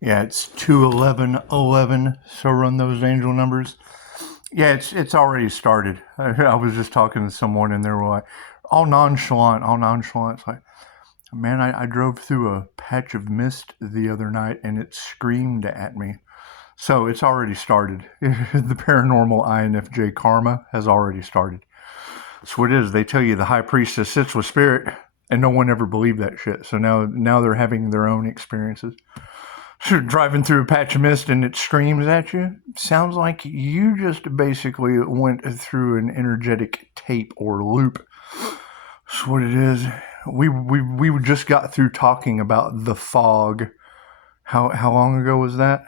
Yeah, it's 21111. So run those angel numbers. Yeah, it's already started. I was just talking to someone and they were like, all nonchalant, all nonchalant. It's like, man, I drove through a patch of mist the other night and it screamed at me. So it's already started. The paranormal INFJ karma has already started. That's what it is. They tell you the high priestess sits with spirit, and no one ever believed that shit. So now they're having their own experiences. Driving through a patch of mist and it screams at you. Sounds like you just basically went through an energetic tape or loop. That's what it is. We just got through talking about the fog. How long ago was that?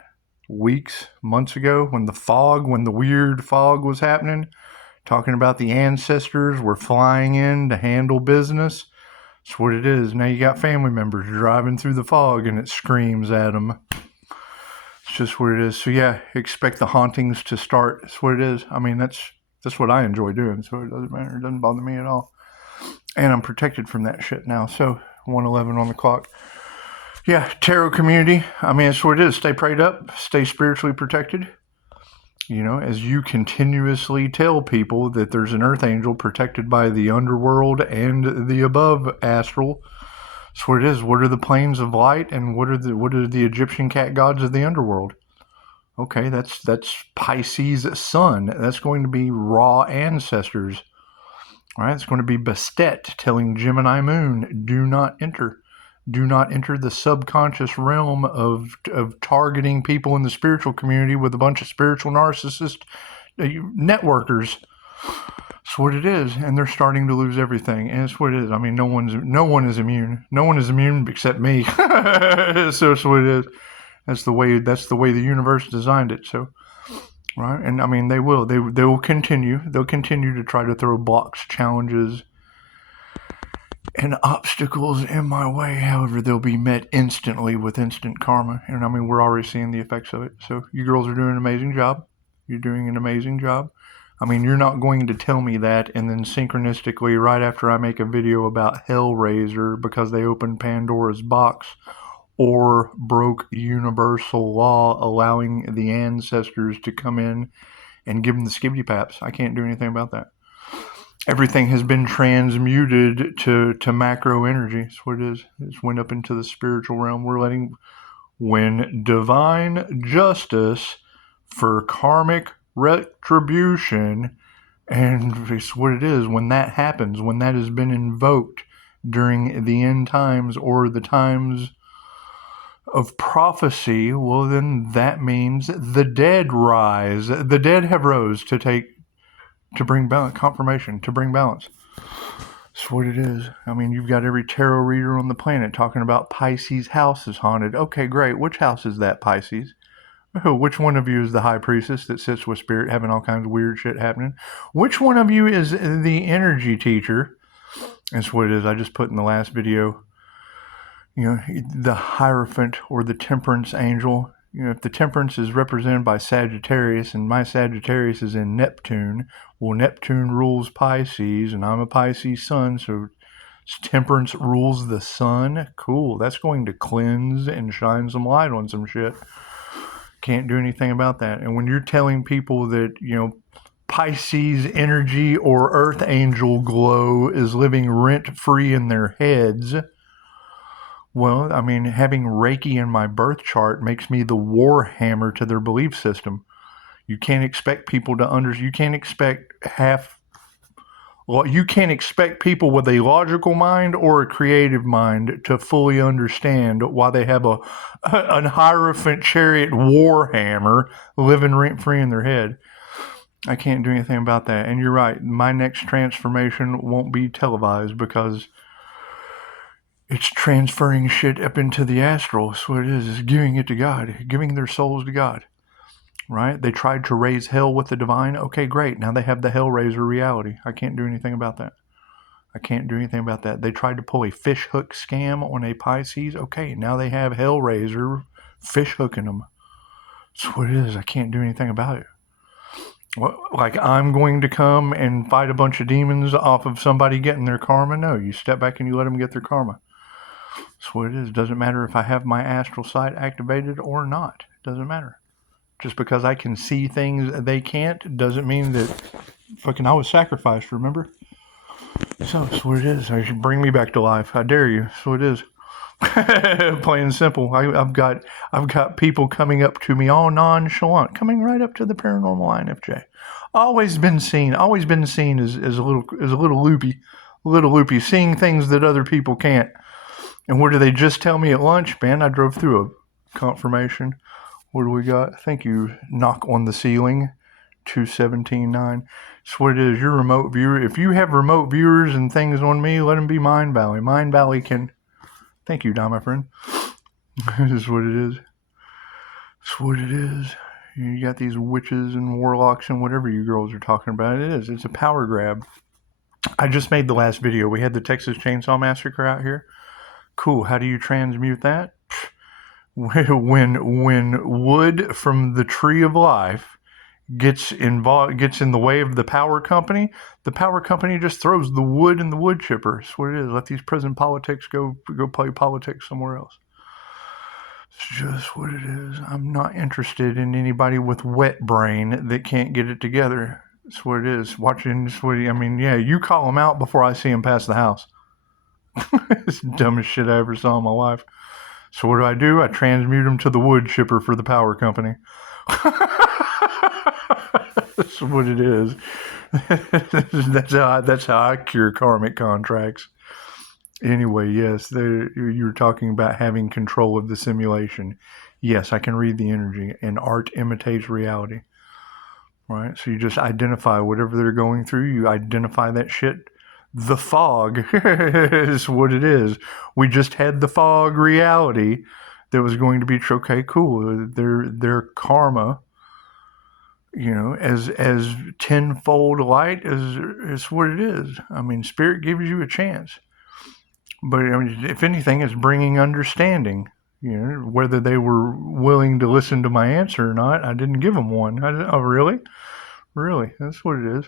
Weeks, months ago, when the weird fog was happening, talking about the ancestors were flying in to handle business. That's what it is. Now you got family members driving through the fog and it screams at them. It's just what it is. So yeah, expect the hauntings to start. That's what it is. I mean, that's what I enjoy doing, so it doesn't matter. It doesn't bother me at all. And I'm protected from that shit now. So 111 on the clock. Yeah, tarot community. I mean, that's what it is. Stay prayed up. Stay spiritually protected. You know, as you continuously tell people that there's an earth angel protected by the underworld and the above astral. That's what it is. What are the planes of light and what are the Egyptian cat gods of the underworld? Okay, that's Pisces sun. That's going to be Ra ancestors. All right, it's going to be Bastet telling Gemini moon, do not enter. Do not enter the subconscious realm of targeting people in the spiritual community with a bunch of spiritual narcissist networkers. That's what it is, and they're starting to lose everything, and it's what it is. I mean, no one is immune. No one is immune except me. So it's what it is. That's the way the universe designed it. So, right, and I mean, they will continue. They'll continue to try to throw blocks, challenges, and obstacles in my way. However, they'll be met instantly with instant karma. And I mean, we're already seeing the effects of it. So you girls are doing an amazing job. You're doing an amazing job. I mean, you're not going to tell me that and then synchronistically, right after I make a video about Hellraiser because they opened Pandora's box or broke universal law allowing the ancestors to come in and give them the skibbity paps. I can't do anything about that. Everything has been transmuted to macro energy. That's what it is. It's went up into the spiritual realm. We're letting, when divine justice for karmic retribution, and it's what it is, when that happens, when that has been invoked during the end times or the times of prophecy, well, then that means the dead rise. The dead have rose to bring balance, confirmation, to bring balance. That's what it is. I mean, you've got every tarot reader on the planet talking about Pisces' house is haunted. Okay, great. Which house is that, Pisces? Which one of you is the high priestess that sits with spirit having all kinds of weird shit happening? Which one of you is the energy teacher? That's what it is. I just put in the last video, you know, the Hierophant or the Temperance angel. You know, if the Temperance is represented by Sagittarius and my Sagittarius is in Neptune, well, Neptune rules Pisces and I'm a Pisces sun, so Temperance rules the sun. Cool. That's going to cleanse and shine some light on some shit. Can't do anything about that. And when you're telling people that, you know, Pisces energy or earth angel glow is living rent-free in their heads, well, I mean, having Reiki in my birth chart makes me the war hammer to their belief system. You can't expect people to you can't expect you can't expect people with a logical mind or a creative mind to fully understand why they have a Hierophant chariot warhammer living rent-free in their head. I can't do anything about that. And you're right, my next transformation won't be televised because it's transferring shit up into the astral. So it is giving it to God, giving their souls to God. Right? They tried to raise hell with the divine. Okay, great. Now they have the Hellraiser reality. I can't do anything about that. I can't do anything about that. They tried to pull a fish hook scam on a Pisces. Okay, now they have Hellraiser fish hooking them. That's what it is. I can't do anything about it. Well, like I'm going to come and fight a bunch of demons off of somebody getting their karma? No, you step back and you let them get their karma. That's what it is. Doesn't matter if I have my astral sight activated or not. Doesn't matter. Just because I can see things they can't doesn't mean that fucking I was sacrificed, remember? So that's what it is. I should bring me back to life. I dare you. That's what it is. Plain and simple. I've got people coming up to me all nonchalant, coming right up to the paranormal INFJ. Always been seen as a little loopy, seeing things that other people can't. And what did they just tell me at lunch? Man, I drove through a confirmation. What do we got? Thank you. Knock on the ceiling. 2179. That's what it is. Your remote viewer. If you have remote viewers and things on me, let them be Mind Valley. Mind Valley can. Thank you, Don, my friend. This is what it is. That's what it is. You got these witches and warlocks and whatever you girls are talking about. It is. It's a power grab. I just made the last video. We had the Texas Chainsaw Massacre out here. Cool. How do you transmute that? When wood from the tree of life gets in the way of the power company just throws the wood in the wood chipper. That's what it is. Let these present politics go play politics somewhere else. It's just what it is. I'm not interested in anybody with wet brain that can't get it together. That's what it is. Watching this, you call them out before I see them pass the house. It's the dumbest shit I ever saw in my life. So what do? I transmute them to the wood chipper for the power company. That's what it is. That's how I cure karmic contracts. Anyway, yes, you're talking about having control of the simulation. Yes, I can read the energy, and art imitates reality. Right? So you just identify whatever they're going through. You identify that shit. The fog is what it is. We just had the fog reality that was going to be okay, cool. Their karma, as tenfold light is what it is. Spirit gives you a chance. But if anything, it's bringing understanding. Whether they were willing to listen to my answer or not, I didn't give them one. Oh, really? Really? That's what it is.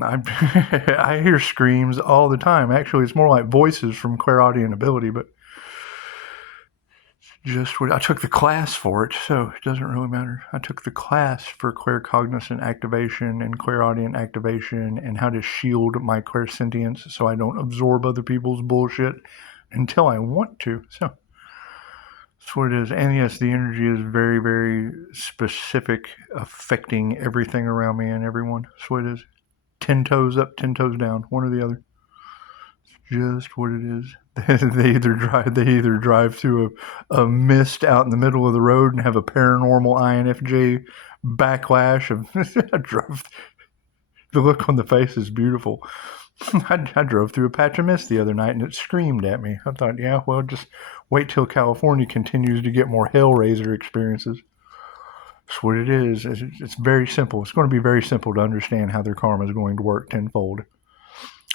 I hear screams all the time. Actually, it's more like voices from clairaudient ability, but just what I took the class for it, so it doesn't really matter. I took the class for claircognizant activation and clairaudient activation and how to shield my clairsentience so I don't absorb other people's bullshit until I want to. So that's what it is. And yes, the energy is very, very specific, affecting everything around me and everyone. That's what it is. 10 toes up, 10 toes down, one or the other. It's just what it is. They either drive through a mist out in the middle of the road and have a paranormal INFJ backlash of the look on the face is beautiful. I drove through a patch of mist the other night and it screamed at me. I thought, yeah, well, just wait till California continues to get more Hellraiser experiences. That's what it is. It's very simple. It's going to be very simple to understand how their karma is going to work tenfold.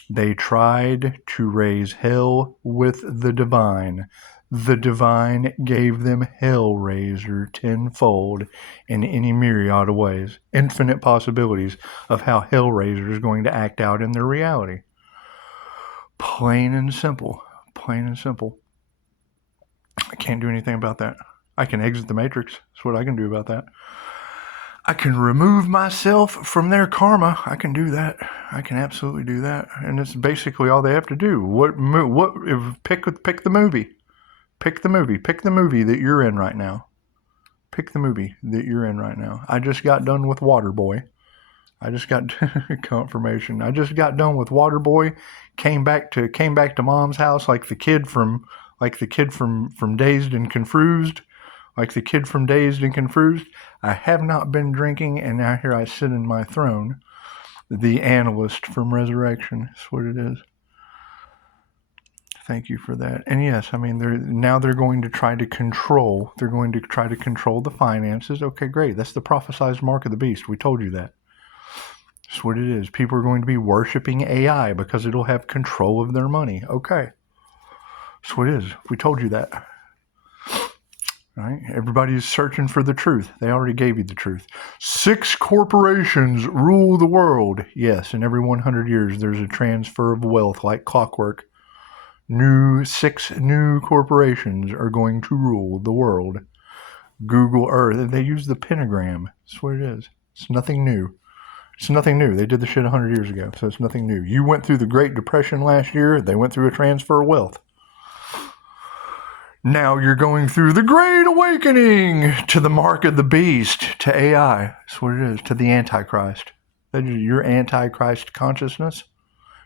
They tried to raise hell with the divine. The divine gave them Hellraiser tenfold in any myriad of ways. Infinite possibilities of how Hellraiser is going to act out in their reality. Plain and simple. Plain and simple. I can't do anything about that. I can exit the matrix. That's what I can do about that. I can remove myself from their karma. I can do that. I can absolutely do that. And it's basically all they have to do. Pick the movie. Pick the movie. Pick the movie that you're in right now. Pick the movie that you're in right now. I just got done with Waterboy. I just got confirmation. I just got done with Waterboy. Came back to Mom's house like the kid from Dazed and Confused. Like the kid from Dazed and Confused. I have not been drinking, and now here I sit in my throne. The analyst from Resurrection. That's what it is. Thank you for that. And yes, they're going to try to control. They're going to try to control the finances. Okay, great. That's the prophesized mark of the beast. We told you that. That's what it is. People are going to be worshiping AI because it'll have control of their money. Okay. That's what it is. We told you that. Right? Everybody's searching for the truth. They already gave you the truth. 6 corporations rule the world. Yes, and every 100 years there's a transfer of wealth like clockwork. Six new corporations are going to rule the world. Google Earth. They use the pentagram. That's what it is. It's nothing new. It's nothing new. They did the shit 100 years ago, so it's nothing new. You went through the Great Depression last year. They went through a transfer of wealth. Now you're going through the Great Awakening to the mark of the beast, to AI. That's what it is, to the Antichrist. That is your Antichrist consciousness.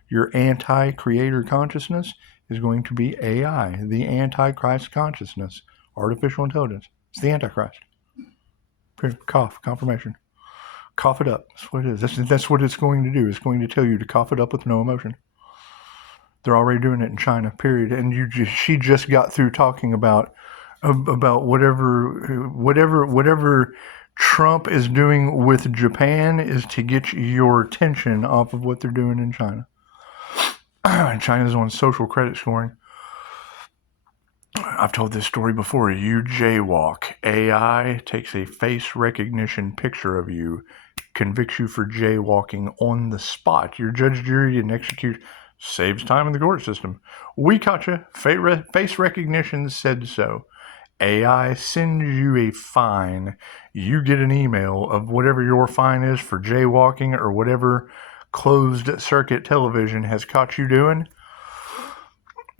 Your anti-creator consciousness is going to be AI, the Antichrist consciousness, artificial intelligence. It's the Antichrist. Cough, confirmation. Cough it up. That's what it is. That's what it's going to do. It's going to tell you to cough it up with no emotion. They're already doing it in China, period. And she just got through talking about whatever Trump is doing with Japan is to get your attention off of what they're doing in China. China's on social credit scoring. I've told this story before. You jaywalk. AI takes a face recognition picture of you, convicts you for jaywalking on the spot. Your judge, jury, and execute. Saves time in the court system. We caught you. Face recognition said so. AI sends you a fine. You get an email of whatever your fine is for jaywalking or whatever closed circuit television has caught you doing.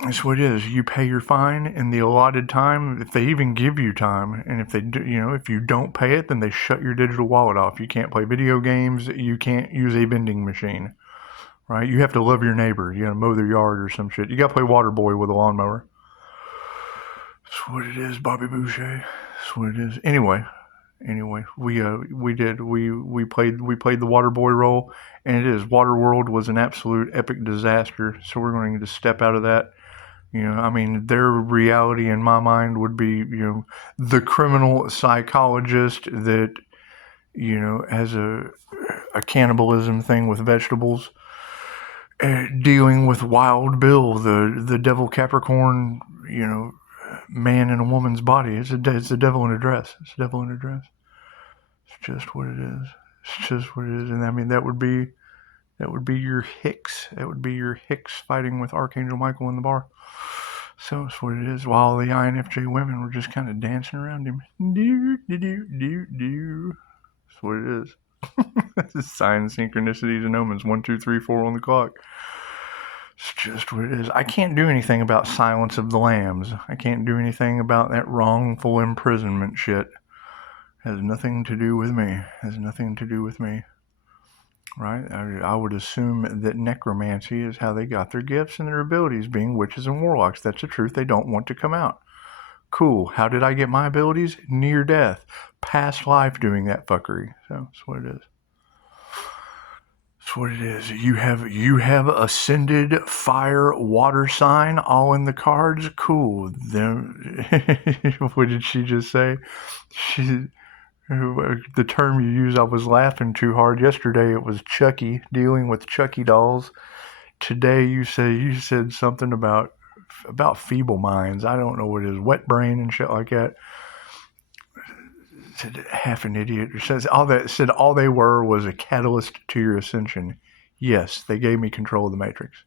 That's what it is. You pay your fine in the allotted time, if they even give you time. And if they do, if you don't pay it, then they shut your digital wallet off. You can't play video games. You can't use a vending machine. Right? You have to love your neighbor. You got to mow their yard or some shit. You got to play water boy with a lawnmower. That's what it is, Bobby Boucher. That's what it is. Anyway, we played the water boy role, and it is. Waterworld was an absolute epic disaster. So we're going to step out of that. Their reality in my mind would be, the criminal psychologist that, has a cannibalism thing with vegetables. Dealing with Wild Bill, the devil Capricorn, man in a woman's body. It's the devil in a dress. It's the devil in a dress. It's just what it is. It's just what it is. And that would be your Hicks. That would be your Hicks fighting with Archangel Michael in the bar. So that's what it is. While the INFJ women were just kind of dancing around him. That's what it is. This is signs, synchronicities, and omens. 1, 2, 3, 4 on the clock. It's just what it is. I can't do anything about Silence of the Lambs. I can't do anything about that wrongful imprisonment shit. Has nothing to do with me. Has nothing to do with me. Right? I would assume that necromancy is how they got their gifts and their abilities, being witches and warlocks. That's the truth they don't want to come out. Cool. How did I get my abilities? Near death. Past life doing that fuckery. So that's what it is. That's what it is. You have ascended fire water sign all in the cards. Cool. Then what did she just say? The term you use, I was laughing too hard. Yesterday it was Chucky, dealing with Chucky dolls. Today you said something about feeble minds. I don't know what it is, wet brain and shit like that. Said half an idiot. Said all they were was a catalyst to your ascension. Yes, they gave me control of the Matrix.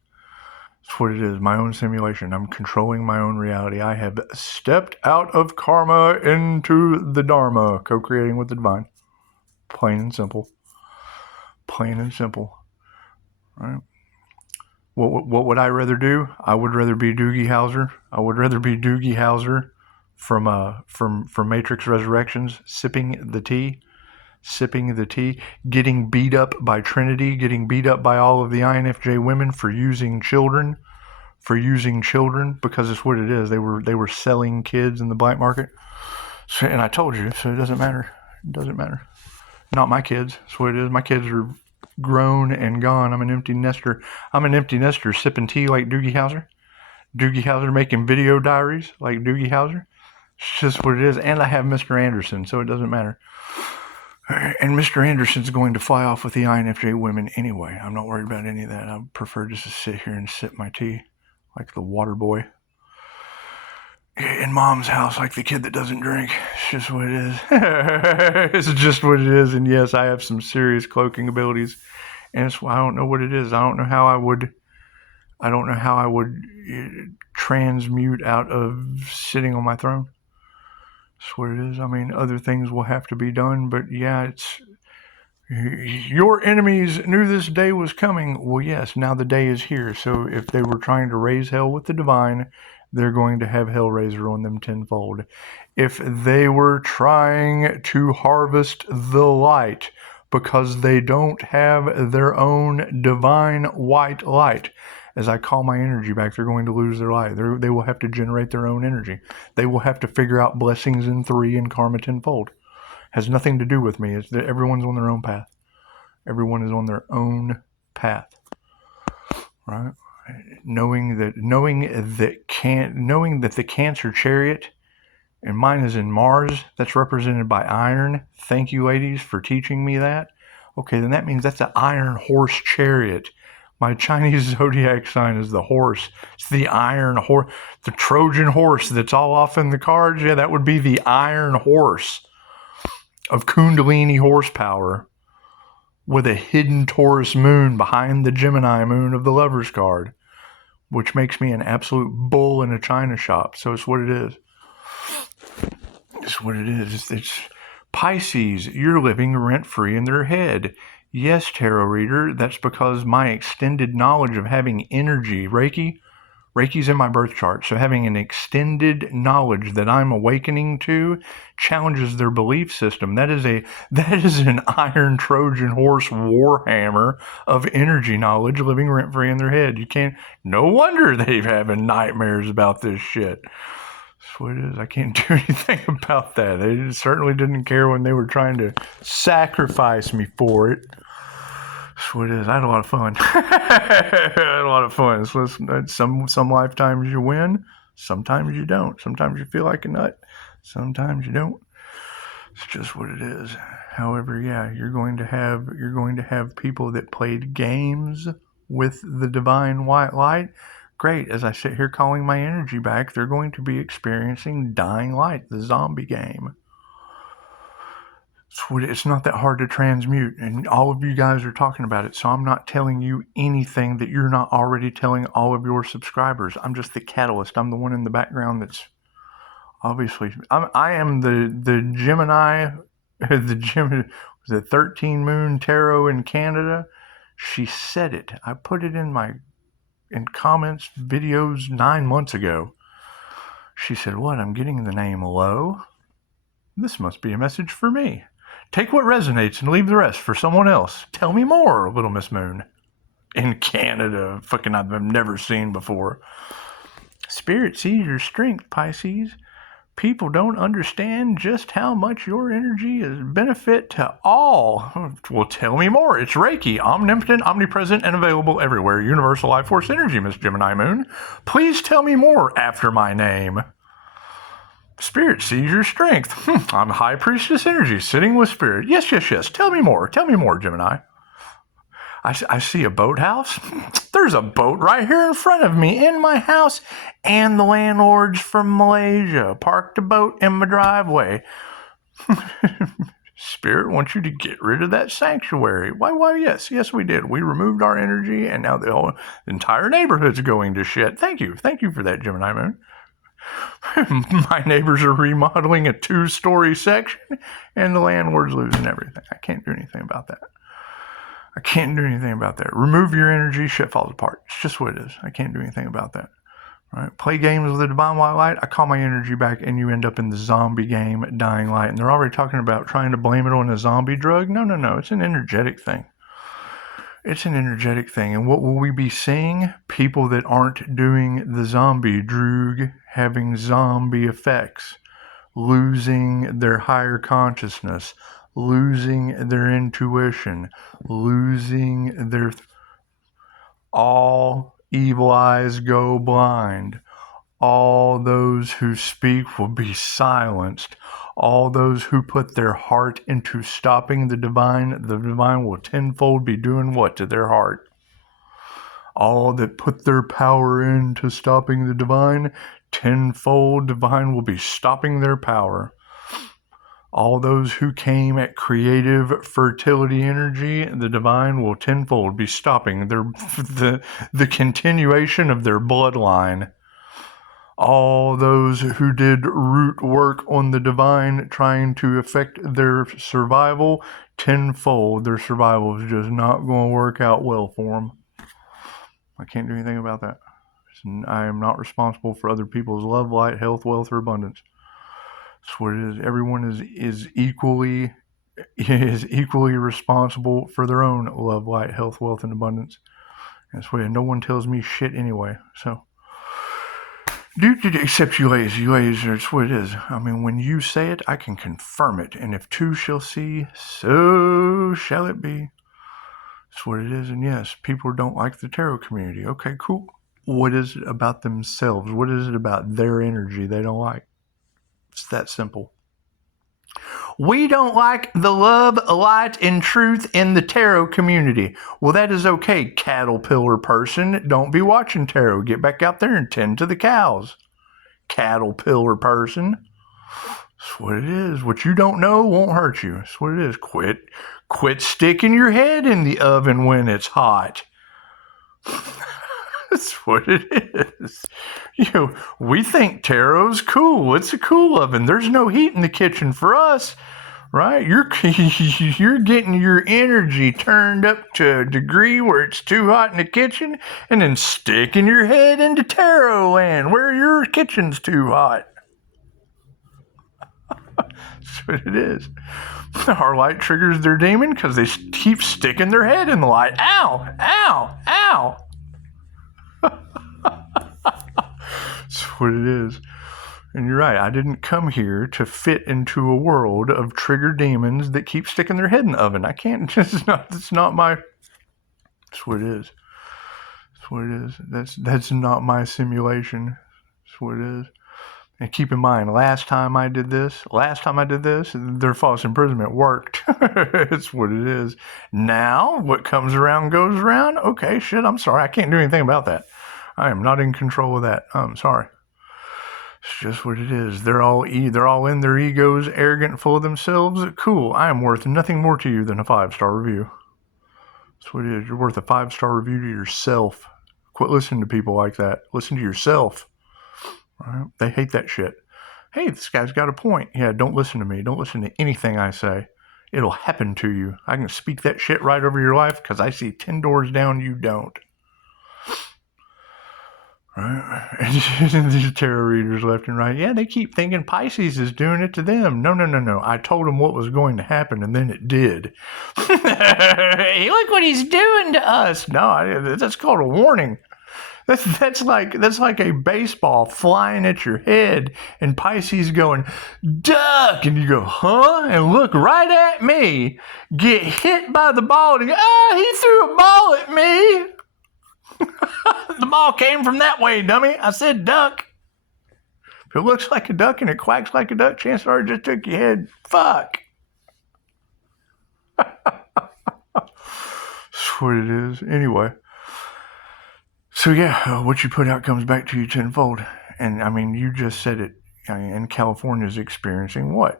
That's what it is. My own simulation. I'm controlling my own reality. I have stepped out of karma into the Dharma, co-creating with the divine. Plain and simple. Plain and simple. Right? What would I rather do? I would rather be Doogie Howser. I would rather be Doogie Howser from Matrix Resurrections, sipping the tea, getting beat up by Trinity, getting beat up by all of the INFJ women for using children, because it's what it is. They were selling kids in the black market. So, and I told you, so it doesn't matter. It doesn't matter. Not my kids. That's what it is. My kids are grown and gone. I'm an empty nester. Sipping tea like Doogie Howser. Doogie Howser making video diaries like Doogie Howser. It's just what it is. And I have Mr. Anderson, so it doesn't matter. And Mr. Anderson's going to fly off with the INFJ women anyway. I'm not worried about any of that. I prefer just to sit here and sip my tea like the water boy. In mom's house like the kid that doesn't drink. It's just what it is. It's just what it is. And yes, I have some serious cloaking abilities. And it's why I don't know what it is. I don't know how I would transmute out of sitting on my throne. That's what it is. I mean, other things will have to be done, but yeah, it's your enemies knew this day was coming. Well, yes, now the day is here. So if they were trying to raise hell with the divine, they're going to have Hellraiser on them tenfold. If they were trying to harvest the light because they don't have their own divine white light, as I call my energy back, they're going to lose their light. They will have to generate their own energy. They will have to figure out blessings in 3 and karma tenfold. Has nothing to do with me. It's that everyone's on their own path. Everyone is on their own path, right? Knowing that the Cancer chariot, and mine is in Mars. That's represented by iron. Thank you, ladies, for teaching me that. Okay, then that means that's an iron horse chariot. My Chinese zodiac sign is the horse. It's the iron horse, the Trojan horse that's all off in the cards. Yeah, that would be the iron horse of Kundalini horsepower with a hidden Taurus moon behind the Gemini moon of the Lover's card, which makes me an absolute bull in a china shop. So it's what it is. It's what it is. It's Pisces. You're living rent-free in their head. Yes, tarot reader, that's because my extended knowledge of having energy, Reiki's in my birth chart, so having an extended knowledge that I'm awakening to challenges their belief system. That is an iron Trojan horse warhammer of energy knowledge living rent-free in their head. No wonder they're having nightmares about this shit. That's what it is. I can't do anything about that. They certainly didn't care when they were trying to sacrifice me for it. That's what it is. I had a lot of fun. So some lifetimes you win, sometimes you don't. Sometimes you feel like a nut, sometimes you don't. It's just what it is. However, yeah, you're going to have people that played games with the divine white light. Great. As I sit here calling my energy back, they're going to be experiencing dying light, the zombie game. It's not that hard to transmute, and all of you guys are talking about it, so I'm not telling you anything that you're not already telling all of your subscribers. I'm just the catalyst. I'm the one in the background that's obviously... I am the Gemini, the 13 Moon Tarot in Canada. She said it. I put it in comments, videos 9 months ago. She said, "What? I'm getting the name Lowe. This must be a message for me. Take what resonates and leave the rest for someone else. Tell me more, Little Miss Moon." In Canada, fucking I've never seen before. Spirit sees your strength, Pisces. People don't understand just how much your energy is benefit to all. Well, tell me more. It's Reiki, omnipotent, omnipresent, and available everywhere. Universal Life Force Energy, Miss Gemini Moon. Please tell me more after my name. Spirit sees your strength. I'm High Priestess Energy, sitting with Spirit. Yes. Tell me more, Gemini. I see a boathouse. There's a boat right here in front of me in my house, and the landlord's from Malaysia parked a boat in my driveway. Spirit wants you to get rid of that sanctuary. Why, yes, we did. We removed our energy, and now the entire neighborhood's going to shit. Thank you for that, Gemini Moon. My neighbors are remodeling a 2-story section, and the landlord's losing everything. I can't do anything about that. Remove your energy, shit falls apart. It's just what it is. I can't do anything about that. Right? Play games with the divine white light. I call my energy back, and you end up in the zombie game, dying light. And they're already talking about trying to blame it on a zombie drug. No. It's an energetic thing. And what will we be seeing? People that aren't doing the zombie drug having zombie effects, losing their higher consciousness, losing their intuition, losing their... All evil eyes go blind. All those who speak will be silenced. All those who put their heart into stopping the divine will tenfold be doing what to their heart? All that put their power into stopping the divine, tenfold divine will be stopping their power. All those who came at creative fertility energy, the divine will tenfold be stopping the continuation of their bloodline. All those who did root work on the divine, trying to affect their survival tenfold, their survival is just not going to work out well for them. I can't do anything about that. I am not responsible for other people's love, light, health, wealth, or abundance. That's what it is. Everyone is equally responsible for their own love, light, health, wealth, and abundance. That's why no one tells me shit anyway. So, except you ladies, that's what it is. I mean, when you say it, I can confirm it. And if two shall see, so shall it be. That's what it is. And yes, people don't like the tarot community. Okay, cool. What is it about themselves? What is it about their energy they don't like? It's that simple. We don't like the love, light, and truth in the tarot community. Well, that is okay, caterpillar person. Don't be watching tarot. Get back out there and tend to the cows. Caterpillar person. That's what it is. What you don't know won't hurt you. That's what it is. Quit sticking your head in the oven when it's hot. That's what it is. We think tarot's cool. It's a cool oven. There's no heat in the kitchen for us, right? You're getting your energy turned up to a degree where it's too hot in the kitchen, and then sticking your head into tarot land where your kitchen's too hot. That's what it is. Our light triggers their demon because they keep sticking their head in the light. Ow! Ow! Ow! That's what it is. And you're right, I didn't come here to fit into a world of triggered demons that keep sticking their head in the oven. I can't, that's not my, that's what it is. That's what it is. That's not my simulation. That's what it is. And keep in mind, last time I did this, their false imprisonment worked. It's what it is. Now, what comes around goes around. Okay, shit, I'm sorry. I can't do anything about that. I am not in control of that. I'm sorry. It's just what it is. They're all in their egos, arrogant and full of themselves. Cool. I am worth nothing more to you than a 5-star review. That's what it is. You're worth a 5-star review to yourself. Quit listening to people like that. Listen to yourself. Right? They hate that shit. Hey, this guy's got a point. Yeah, don't listen to me. Don't listen to anything I say. It'll happen to you. I can speak that shit right over your life because I see 10 doors down you don't. Right? And these tarot readers left and right. Yeah, they keep thinking Pisces is doing it to them. No. I told them what was going to happen, and then it did. Hey, look what he's doing to us. No, that's called a warning. That's like a baseball flying at your head, and Pisces going, duck, and you go, huh? And look right at me. Get hit by the ball, and go, he threw a ball at me. The ball came from that way, dummy. I said duck. If it looks like a duck and it quacks like a duck, chances are it just took your head. Fuck. That's what it is. Anyway. So yeah, what you put out comes back to you tenfold. And I mean, you just said it. And California's experiencing what?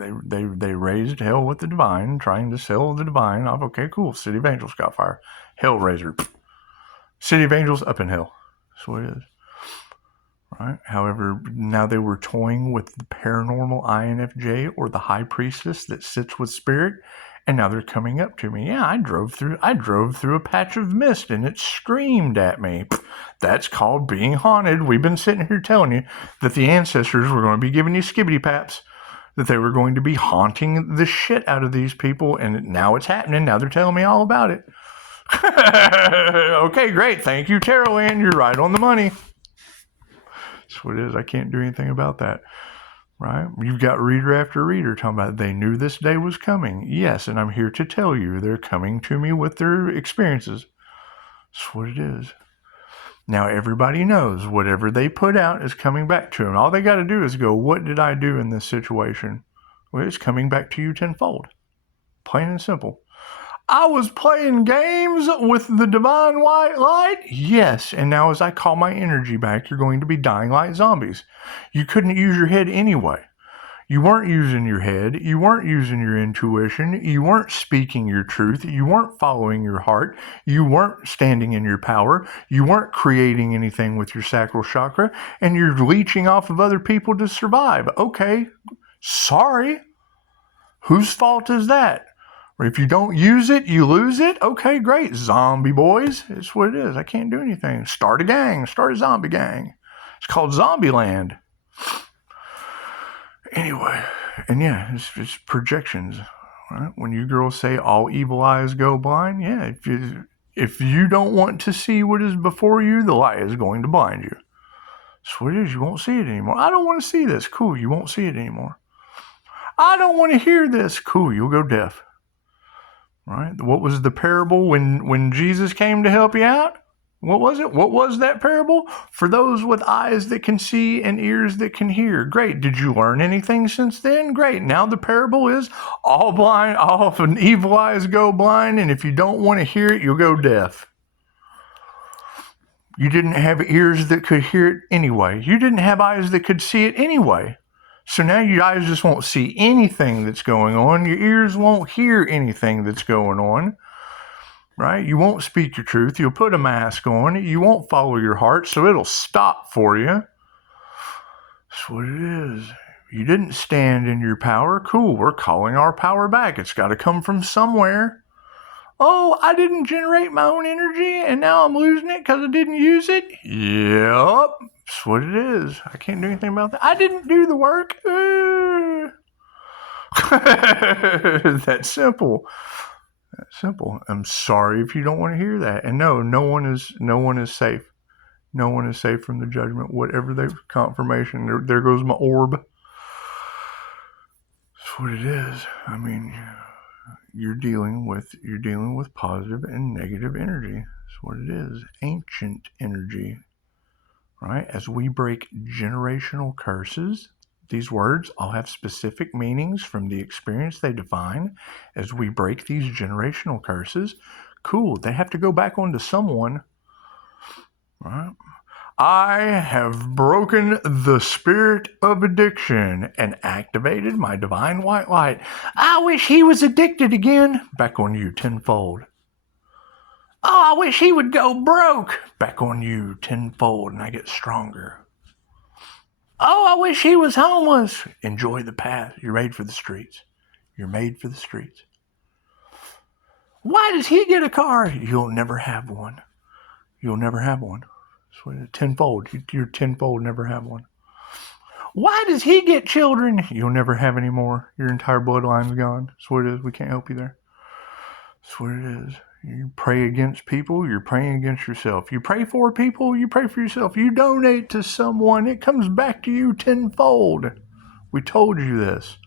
They raised hell with the divine, trying to sell the divine off. Okay, cool. City of Angels got fire. Hellraiser. City of Angels up in hell. That's what it is. Right? However, now they were toying with the paranormal INFJ or the high priestess that sits with spirit, and now they're coming up to me. Yeah, I drove through a patch of mist and it screamed at me. That's called being haunted. We've been sitting here telling you that the ancestors were going to be giving you skibbity paps, that they were going to be haunting the shit out of these people, and now it's happening. Now they're telling me all about it. Okay, great. Thank you, Tarotland. You're right on the money. That's what it is. I can't do anything about that. Right? You've got reader after reader talking about they knew this day was coming. Yes, and I'm here to tell you they're coming to me with their experiences. That's what it is. Now everybody knows whatever they put out is coming back to them. All they got to do is go, what did I do in this situation? Well, it's coming back to you tenfold. Plain and simple. I was playing games with the divine white light. Yes, and now as I call my energy back, you're going to be dying like zombies. You couldn't use your head anyway. You weren't using your head. You weren't using your intuition. You weren't speaking your truth. You weren't following your heart. You weren't standing in your power. You weren't creating anything with your sacral chakra, and you're leeching off of other people to survive. Okay, sorry. Whose fault is that? Or if you don't use it, you lose it? Okay, great. Zombie boys. It's what it is. I can't do anything. Start a gang. Start a zombie gang. It's called Zombieland. Anyway, and yeah, it's projections. Right? When you girls say all evil eyes go blind, yeah, if you don't want to see what is before you, the lie is going to blind you. That's what it is. You won't see it anymore. I don't want to see this. Cool, you won't see it anymore. I don't want to hear this. Cool, you'll go deaf. Right? What was the parable when Jesus came to help you out? What was it? What was that parable? For those with eyes that can see and ears that can hear. Great. Did you learn anything since then? Great. Now the parable is all evil eyes go blind, and if you don't want to hear it, you'll go deaf. You didn't have ears that could hear it anyway. You didn't have eyes that could see it anyway. So now your eyes just won't see anything that's going on. Your ears won't hear anything that's going on. Right? You won't speak your truth. You'll put a mask on. You won't follow your heart, so it'll stop for you. That's what it is. You didn't stand in your power. Cool, we're calling our power back. It's got to come from somewhere. Oh, I didn't generate my own energy, and now I'm losing it because I didn't use it? Yep, that's what it is. I can't do anything about that. I didn't do the work. That's simple. That's simple. I'm sorry if you don't want to hear that. And no one is safe. No one is safe from the judgment. Whatever the confirmation. There goes my orb. That's what it is. I mean, you're dealing with positive and negative energy. That's what it is. Ancient energy. Right? As we break generational curses, these words all have specific meanings from the experience they define. As we break these generational curses, cool, they have to go back onto someone. Right? I have broken the spirit of addiction and activated my divine white light. I wish he was addicted again. Back on you tenfold. Oh, I wish he would go broke. Back on you tenfold, and I get stronger. Oh, I wish he was homeless. Enjoy the path. You're made for the streets. You're made for the streets. Why does he get a car? You'll never have one. You'll never have one. So tenfold. You're tenfold, never have one. Why does he get children? You'll never have any more. Your entire bloodline's gone. That's what it is. We can't help you there. That's what it is. You pray against people, you're praying against yourself. You pray for people, you pray for yourself. You donate to someone, it comes back to you tenfold. We told you this.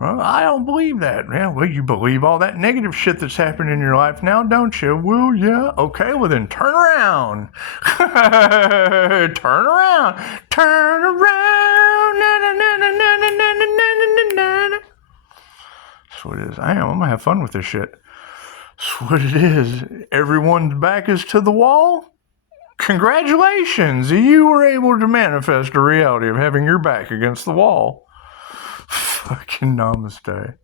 Well, I don't believe that. Yeah, well, you believe all that negative shit that's happening in your life now, don't you? Well, yeah. Okay, well then turn around. Turn around. Turn around. Na, na, na, na, na, na, na, na, na, na. That's what it is. I'm going to have fun with this shit. That's what it is. Everyone's back is to the wall. Congratulations. You were able to manifest a reality of having your back against the wall. Fucking namaste.